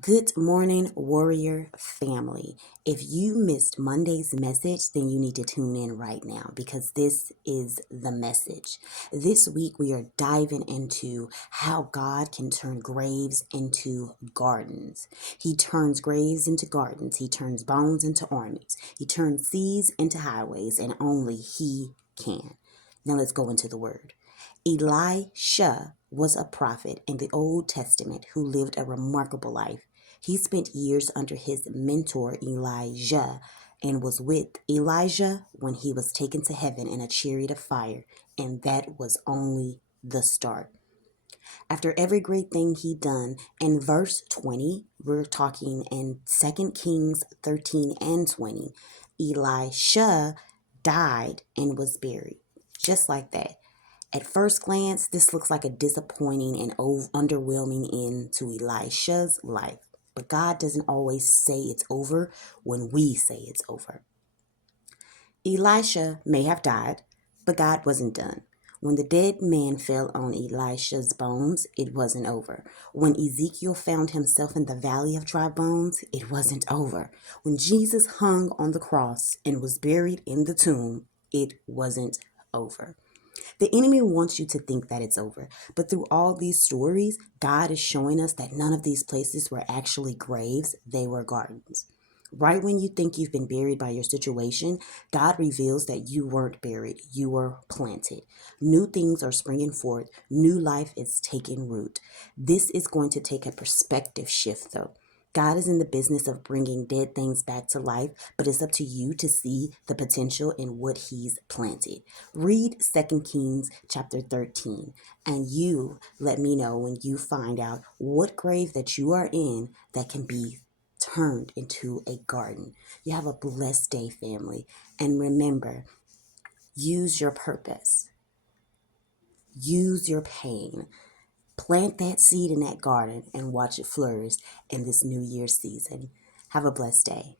Good morning, warrior family. If you missed Monday's message, then you need to tune in right now because this is the message. This week, we are diving into how God can turn graves into gardens. He turns graves into gardens. He turns bones into armies. He turns seas into highways, and only He can. Now let's go into the word. Elisha was a prophet in the Old Testament who lived a remarkable life. He spent years under his mentor Elijah and was with Elijah when he was taken to heaven in a chariot of fire, and that was only the start. After every great thing he done, in verse 20, we're talking in 2 Kings 13 and 20, Elisha died and was buried. Just like that. At first glance, this looks like a disappointing and underwhelming end to Elisha's life. But God doesn't always say it's over when we say it's over. Elisha may have died, but God wasn't done. When the dead man fell on Elisha's bones, it wasn't over. When Ezekiel found himself in the valley of dry bones, it wasn't over. When Jesus hung on the cross and was buried in the tomb, it wasn't over. The enemy wants you to think that it's over. But through all these stories, God is showing us that none of these places were actually graves, they were gardens. Right when you think you've been buried by your situation, God reveals that you weren't buried, you were planted. New things are springing forth, new life is taking root. This is going to take a perspective shift, though. God is in the business of bringing dead things back to life, but it's up to you to see the potential in what He's planted. Read 2 Kings chapter 13, and you let me know when you find out what grave that you are in that can be turned into a garden. You have a blessed day, family. And remember, use your purpose. Use your pain. Plant that seed in that garden and watch it flourish in this New Year's season. Have a blessed day.